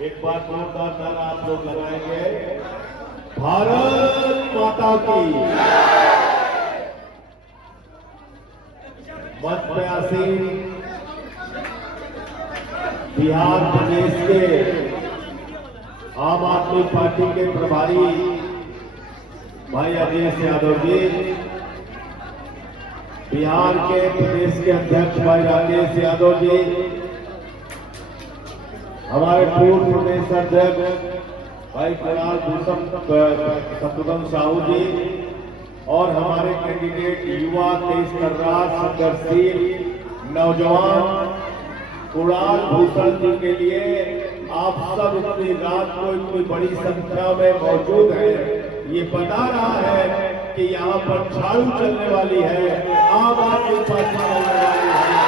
एक बार जोरदार नारा आप लोग लगाएंगे, भारत माता की। मंच पे आसीन बिहार प्रदेश के आम आदमी पार्टी के प्रभारी भाई अजय यादव जी, बिहार के प्रदेश के अध्यक्ष भाई राकेश यादव जी, हमारे पूर्व प्रदेश अध्यक्ष भाई कुणाल भूषण शत्रुघ्न साहू जी और हमारे कैंडिडेट युवा तेज तर्रार संघर्षशील नौजवान कुणाल भूषण जी के लिए आप सब इतनी रात को इतनी बड़ी संख्या में मौजूद हैं, ये बता रहा है कि यहाँ पर झाड़ू चलने वाली है, आम आदमी पार्टी चलने वाली है।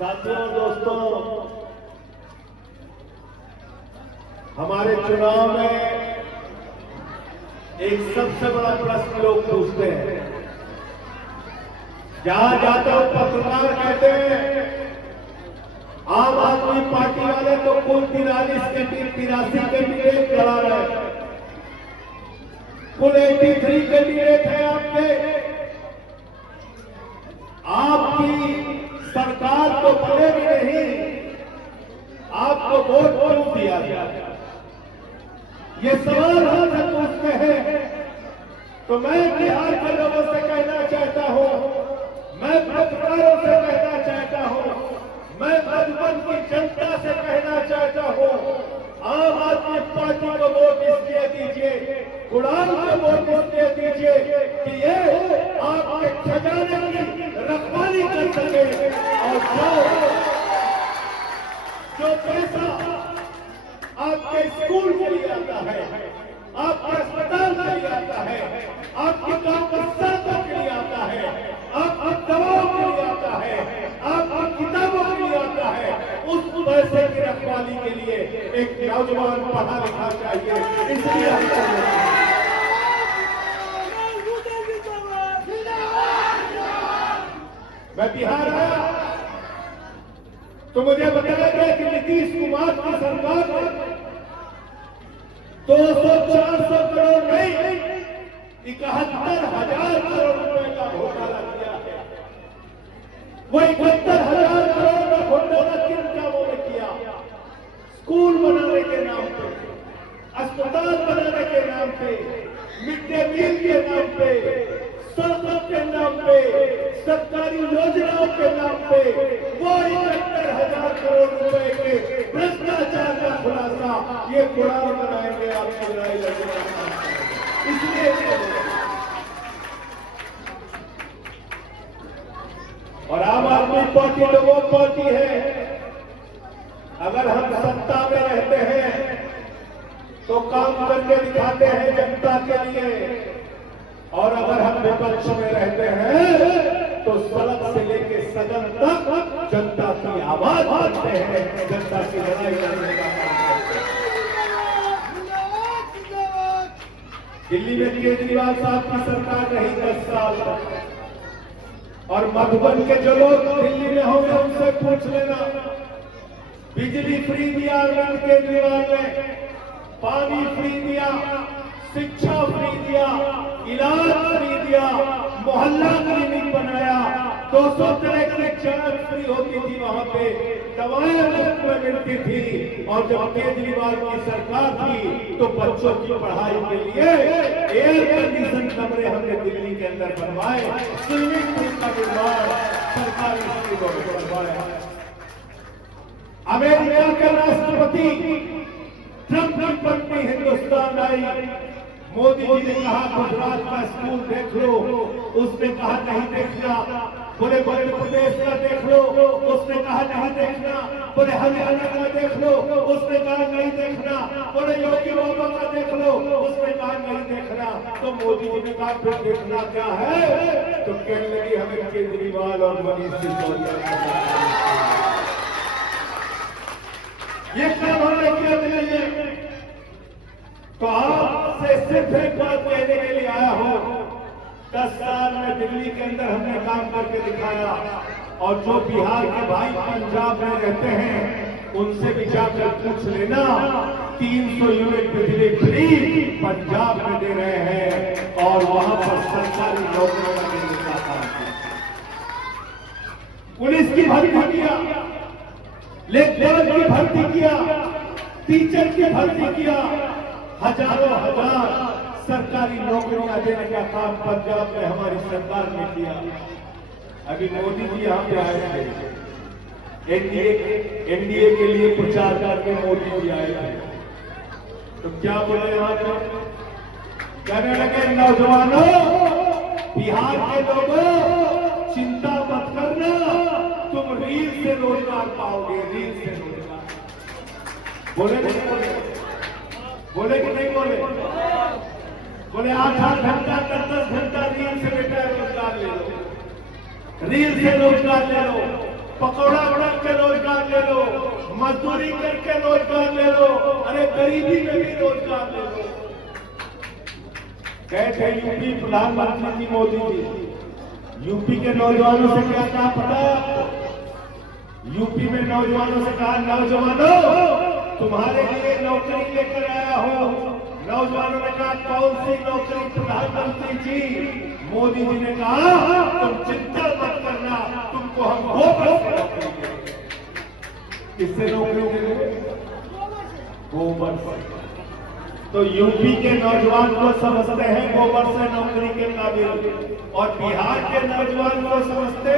साथियों दोस्तों, हमारे चुनाव में एक सबसे बड़ा प्रश्न लोग पूछते हैं, जहां जाते हो पत्रकार कहते हैं आम आदमी पार्टी वाले तो कुल 83 कैंडिडेट लड़ा रहे, कुल 83 कैंडिडेट है आपके, आपकी सरकार तो बनेगी नहीं, आपको वोट क्यों दिया गया? ये सवाल हमसे पूछते हैं। तो मैं बिहार के लोगों से कहना चाहता हूं, मैं पत्रकारों से कहना चाहता हूं, मैं मधुबन की जनता से कहना चाहता हूं, आम आदमी पार्टी को वोट इसलिए दीजिए, कुणाल को वोट इसलिए दीजिए कि ये आपके खजाने की रखवाली कर सके और जो पैसा आपके स्कूल के लिए आता है, आपके अस्पताल के लिए आता है, आपके गांव की सड़कों के लिए आता है, आपकी दवाओं के लिए आता है, आपकी किताबों के लिए आता है, उस पैसे की रखवाली के लिए एक नौजवान पढ़ा लिखा चाहिए। इसलिए मैं बिहार आया तो मुझे बताया गया कि नीतीश कुमार की सरकार ने 200-400 करोड़ नहीं 71,000 करोड़ रुपए का घोटाला किया है। वो 71,000 करोड़ का घोटाला किन कामों में किया? स्कूल बनाने के नाम पे, अस्पताल बनाने के नाम पे, मिड डे मील के नाम पे, सड़कों के नाम पे, सरकारी योजनाओं के नाम पे, वो 71,000 करोड़ रुपए के भ्रष्टाचार का खुलासा ये कुणाल बनाएंगे आपको लड़ाई लड़ने। इसलिए और आम आदमी पार्टी तो वो पार्टी है, अगर हम सत्ता में रहते हैं तो काम करके दिखाते हैं जनता के लिए, और अगर हम विपक्ष में रहते हैं तो सड़क से लेकर सदन तक जनता की आवाज बनते हैं, जनता की लड़ाई लड़ने का काम करते हैं। दिल्ली में केजरीवाल साहब की सरकार रही 10 साल तक, और मधुबन के जो लोग दिल्ली में होंगे उनसे पूछ लेना, बिजली फ्री दिया अरविंद केजरीवाल ने, पानी फ्री दिया, शिक्षा फ्री दिया, इलाज फ्री दिया, मोहल्ला क्लिनिक बनाया, 200 तरह की जांच फ्री होती थी, वहां पे दवाएं मुफ्त में मिलती थी। और जब केजरीवाल की सरकार थी तो बच्चों की पढ़ाई के लिए एयर कंडीशन कमरे हमने दिल्ली के अंदर बनवाए, स्विमिंग पूल का निर्माण सरकारी स्कूलों में बनवाया। अमेरिका के राष्ट्रपति ट्रंप की पत्नी हिंदुस्तान आई, मोदी जी ने कहा गुजरात का स्कूल देख लो, उसने कहा नहीं देखना, बोले बड़े प्रदेश का देख लो, उसने कहा नहीं देखना, बोले हरियाणा का देख लो, उसने कहा नहीं देखना, बोले योगी बाबा का देख लो, उसने कहा नहीं देखना। तो मोदी जी ने कहा फिर देखना क्या है? तो कहने लगी हमें केजरीवाल और मनीष सिसोदिया ये काम हमने किया दिल्ली में। तो आपसे सिर्फ एक बात कहने के लिए आया हूं, 10 साल में दिल्ली के अंदर हमने काम करके दिखाया, और जो बिहार के भाई पंजाब में रहते हैं उनसे भी जाकर पूछ लेना, 300 यूनिट बिजली फ्री पंजाब में दे रहे हैं और वहां पर सरकारी नौकरियों का देने का काम किया। पुलिस की भर्ती किया, लेक्चरर की भर्ती किया, टीचर की भर्ती किया, हजारों हजार सरकारी नौकरियां देने का काम पंजाब में हमारी सरकार ने किया। अभी मोदी जी यहाँ पे आए थे, एनडीए के लिए प्रचार करके मोदी जी आए थे, तो क्या बोले यहाँ पे? कहने लगे नौजवानों, बिहार के लोगों, चिंता मत करना, तुम रील से रोजगार पाओगे, रील से रोजगार। बोले नहीं बोले? बोले कि नहीं बोले? बोले 8-8 घंटा 10-10 घंटा रील से बेटा रोजगार ले लो, रील से रोजगार ले लो, पकौड़ा बना के रोजगार ले लो, मजदूरी करके रोजगार ले लो, अरे गरीबी में भी रोजगार ले लो। कहते यूपी प्रधानमंत्री जी मोदी जी, यूपी के नौजवानों से क्या कहा पता है आपको? यूपी में नौजवानों से कहा, नौजवानों तुम्हारे लिए नौकरी लेकर आया हो। नौजवानों ने कहा कौन सी नौकरी प्रधानमंत्री जी? मोदी जी ने कहा तुम चिंता मत करना, तुमको हम गोबर से नौकरी देंगे। किससे नौकरी देंगे? गोबर से। तो यूपी के नौजवान को समझते हैं गोबर से नौकरी के काबिल, और बिहार के नौजवान को समझते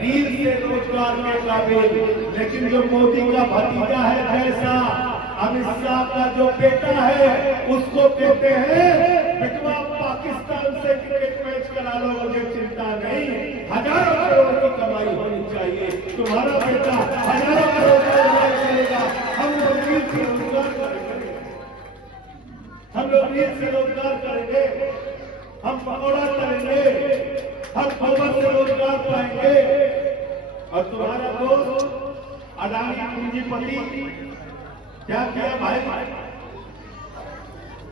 रील से रोजगार के काबिल। लेकिन जो मोदी का भतीजा है, जैसा अमित शाह का जो बेटा है, उसको कहते हैं बिटवा पाकिस्तान से क्रिकेट मैच करा लो, मुझे चिंता नहीं, हजारों करोड़ की कमाई होनी चाहिए। तुम्हारा बेटा हजारों करोड़ का कमाई करेगा, हम लोग रील से रोजगार करेंगे, हम लोग रील से रोजगार करेंगे, हम पकौड़ा करेंगे, हम गोबर से रोजगार पाएंगे। और तुम्हारा दोस्त अडानी पूंजीपति क्या किया भाई?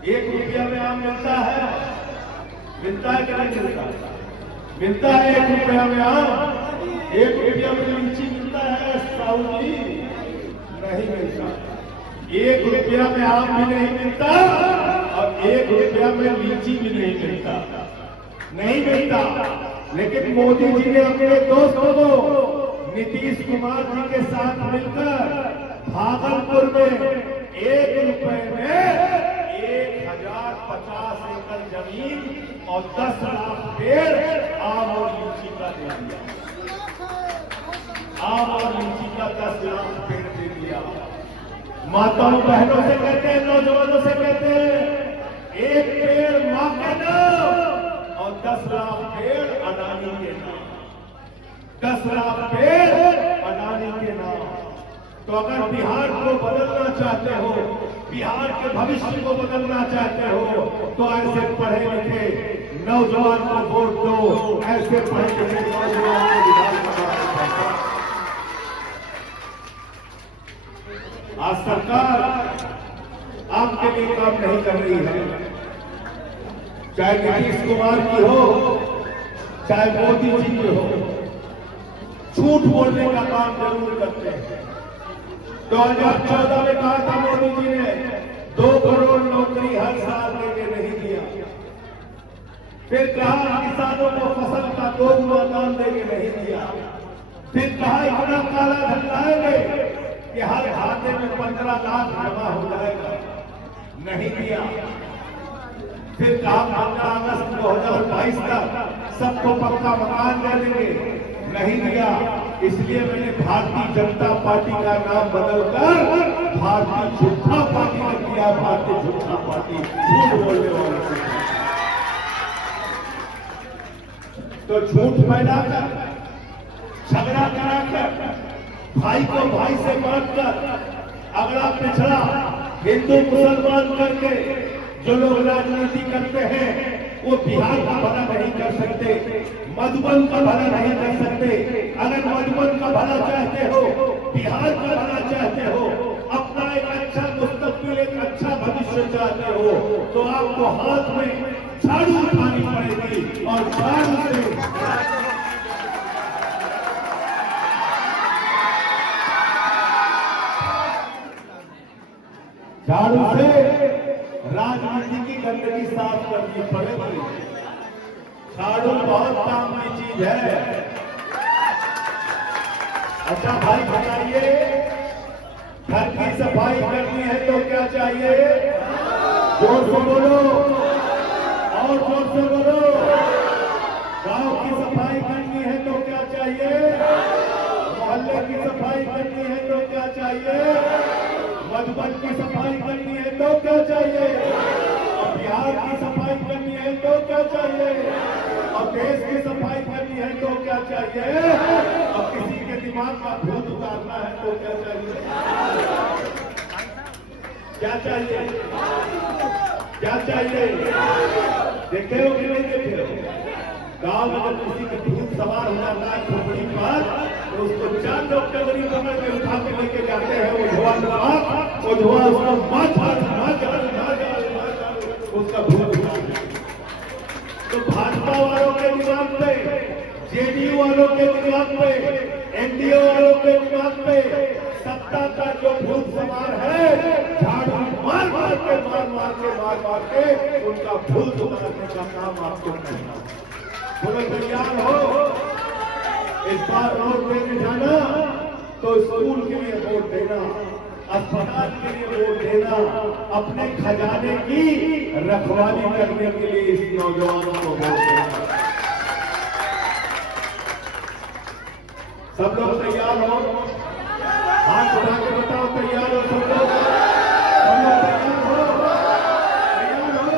1 रुपया में आम मिलता है, मिलता है कि नहीं मिलता? मिलता है 1 रुपया में आम, 1 रुपया में लीची मिलता है साहू जी? नहीं मिलता। 1 रुपया में आम भी नहीं मिलता और 1 रुपया में लीची भी नहीं मिलता, नहीं मिलता। लेकिन मोदी जी ने अपने दोस्तों को नीतीश कुमार जी के साथ मिलकर भागलपुर में 1 रुपए में 1050 एकड़ जमीन और 10 लाख पेड़ आम और लीची का दे दिया। आम और लीची का 10 लाख पेड़ दे दिया। माताओं बहनों से कहते हैं, नौजवानों से कहते हैं, 1 पेड़ मां के नाम और 10 लाख पेड़ अडानी के नाम, 10 लाख पेड़ अडानी के नाम। तो अगर बिहार को बदलना चाहते हो, बिहार के भविष्य को बदलना चाहते हो, तो ऐसे पढ़े लिखे नौजवान को वोट दो, ऐसे पढ़े लिखे नौजवान को विधानसभा में बैठाओ। आज सरकार आपके लिए काम नहीं कर रही है, चाहे नीतीश कुमार की हो, चाहे मोदी जी की हो, झूठ बोलने का काम जरूर करते हैं। 2014 में कहा था मोदी जी ने 2 करोड़ नौकरी हर साल देंगे, नहीं दिया। फिर कहा किसानों को फसल का 2 गुना दाम देंगे, नहीं दिया। फिर कहा इतना काला धन लाएंगे कि हर खाते में 15 लाख जमा हो जाएगा, नहीं दिया। फिर कहा 15 अगस्त 2022 तक सबको पक्का मकान दे देंगे, नहीं दिया। इसलिए मैंने भारतीय जनता पार्टी का नाम बदलकर भारतीय झूठा पार्टी कर दिया। भारतीय झूठा पार्टी, झूठ बोलने वालों से। तो झूठ फैलाकर, झगड़ा कराकर, भाई को भाई से बांटकर, अगला पिछड़ा हिंदू मुसलमान करके जो लोग राजनीति करते हैं, वो बिहार का भला नहीं कर सकते, मधुबन का भला नहीं कर सकते। अगर मधुबन का भला चाहते हो, बिहार का भला चाहते हो, अपना एक अच्छा मुस्तकबिल, एक अच्छा भविष्य चाहते हो, तो आपको हाथ में झाड़ू उठानी पड़ेगी और झाड़ू से झाड़ू से राजनीति की गंदगी साफ करनी पड़ेगी। झाड़ू बहुत काम की चीज है। अच्छा भाई बताइए, घर की सफाई करनी है तो क्या चाहिए? जोर से बोलो और जोर से बोलो। गांव की सफाई करनी है तो क्या चाहिए? मोहल्ले की सफाई करनी है तो क्या चाहिए? मधुबन की सफाई करनी है तो क्या चाहिए? और बिहार की सफाई करनी है तो क्या चाहिए? और देश की सफाई करनी है तो क्या चाहिए? और किसी के दिमाग का भूत उतारना है तो क्या चाहिए? क्या चाहिए? क्या चाहिए? देखे हो कि नहीं देखे हो? गांव में जब किसी के भूत सवार हो जाता है खोपड़ी पर, तो उसको 4 लोग टगरी पकड़ के उठा के लेके जाते हैं। वो धुआ उसको उसका भूत उतार। तो भाजपा वालों के दिमाग पे, जेडीयू वालों के दिमाग पे, एनडीए वालों के दिमाग पे सत्ता का जो भूत सवार है, झाड़ू मार मार के उनका भूत उतारने का काम आपको करना। बोलो तैयार हो? इस बार वोट देने जाना तो स्कूल के लिए वोट देना, अस्पताल के लिए वोट देना, अपने खजाने की रखवाली करने के लिए इस नौजवानों को वोट देना। सब लोग तैयार हो? हाथ उठा के बताओ तैयार हो सब लोग? सब लोग तैयार हो? तैयार हो?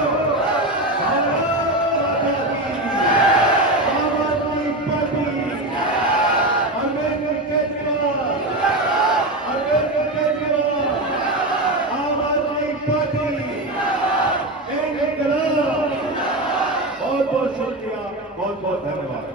आम आदमी पार्टी, अरविंद केजरीवाल, आम आदमी पार्टी, इनकलाब। बहुत बहुत शुक्रिया, बहुत बहुत धन्यवाद।